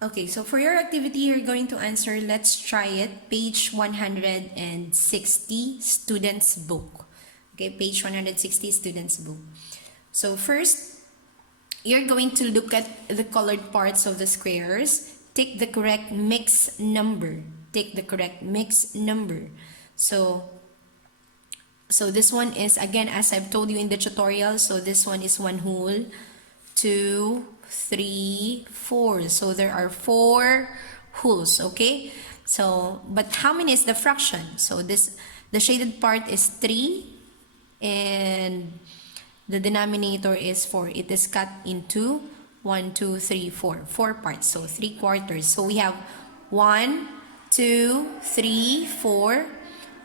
Okay, so for your activity, you're going to answer, let's try it, page 160, student's book. Okay, page 160, student's book. So first, you're going to look at the colored parts of the squares. Take the correct mix number. Take the correct mix number. So this one is, again, as I've told you in the tutorial, so this one is 1 whole, 2, 3, 4. So there are 4 wholes, okay? So, but how many is the fraction? So the shaded part is 3 and the denominator is 4. It is cut into 1, 2, 3, 4. 4 parts, so 3 quarters. So we have 1, 2, 3, 4,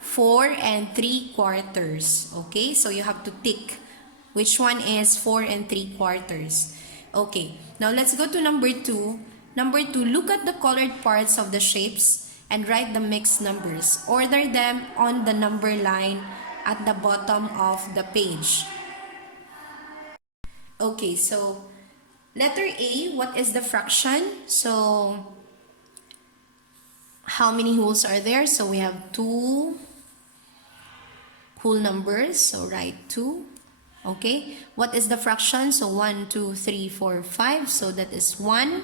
4 and 3 quarters. Okay, so you have to tick which one is 4 and 3 quarters. Okay, now let's go to number 2. Number 2, look at the colored parts of the shapes and write the mixed numbers. Order them on the number line at the bottom of the page. Okay, so letter A, what is the fraction? So how many wholes are there? So we have 2 whole numbers, so write 2. Okay, what is the fraction? So 1, 2, 3, 4, 5. So that is 1.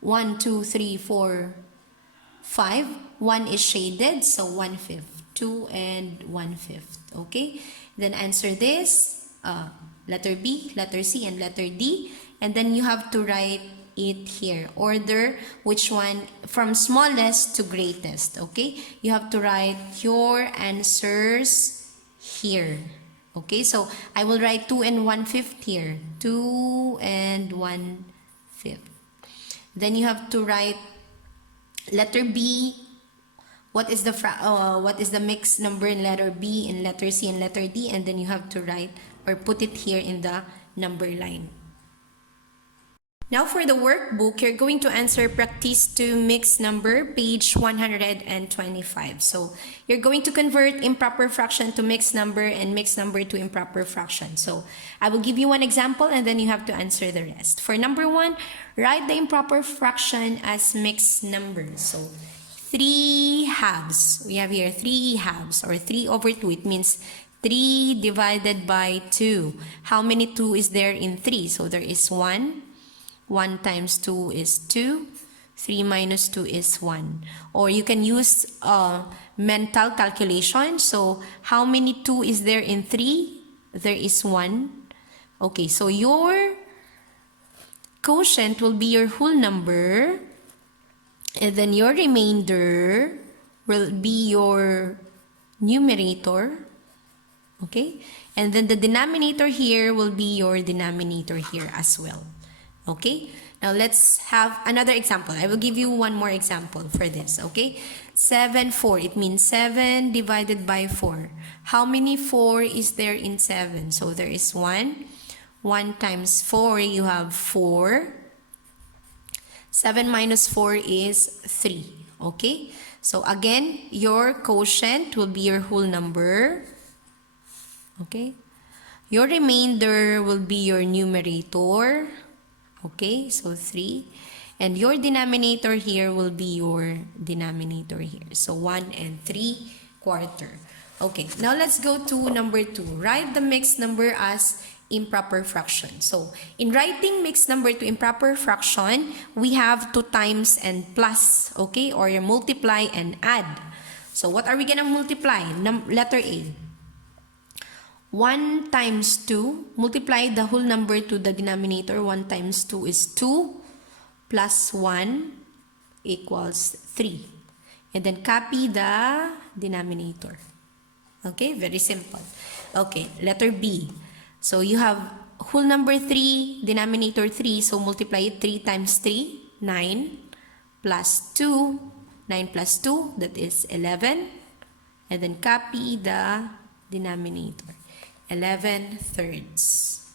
1, 2, 3, 4, 5. 1 is shaded, so 1/5. 2 and 1/5. Okay, then answer this. Letter B, letter C, and letter D. And then you have to write it here. Order which one from smallest to greatest. Okay, you have to write your answers here. Okay, so I will write 2 and 1/5 here. 2 and 1/5. Then you have to write letter B. What is the mixed number in letter B, in letter C, and letter D? And then you have to write or put it here in the number line. Now for the workbook, you're going to answer practice 2 mixed number, page 125. So you're going to convert improper fraction to mixed number and mixed number to improper fraction. So I will give you one example and then you have to answer the rest. For number 1, write the improper fraction as mixed number. So 3 halves. We have here 3 halves, or 3/2. It means 3 divided by 2. How many 2 is there in 3? So there is 1. 1 times 2 is 2. 3 minus 2 is 1. Or you can use mental calculation. So how many 2 is there in 3? There is 1. Okay, so your quotient will be your whole number. And then your remainder will be your numerator. Okay? And then the denominator here will be your denominator here as well. Okay? Now let's have another example. I will give you one more example for this. Okay? 7, 4. It means 7 divided by 4. How many 4 is there in 7? So there is 1. 1 times 4, you have 4. 7 minus 4 is 3. Okay? So again, your quotient will be your whole number. Okay? Your remainder will be your numerator. Okay? So 3. And your denominator here will be your denominator here. So 1 and 3/4. Okay. Now let's go to number 2. Write the mixed number as improper fraction. So in writing mixed number to improper fraction, we have to times and plus, okay, or multiply and add. So what are we gonna multiply? Letter A. 1 times 2, multiply the whole number to the denominator. 1 times 2 is 2 plus 1 equals 3. And then copy the denominator. Okay, very simple. Okay, letter B. So you have whole number 3, denominator 3. So multiply it 3 times 3, 9 plus 2. 9 plus 2, that is 11. And then copy the denominator. 11/3.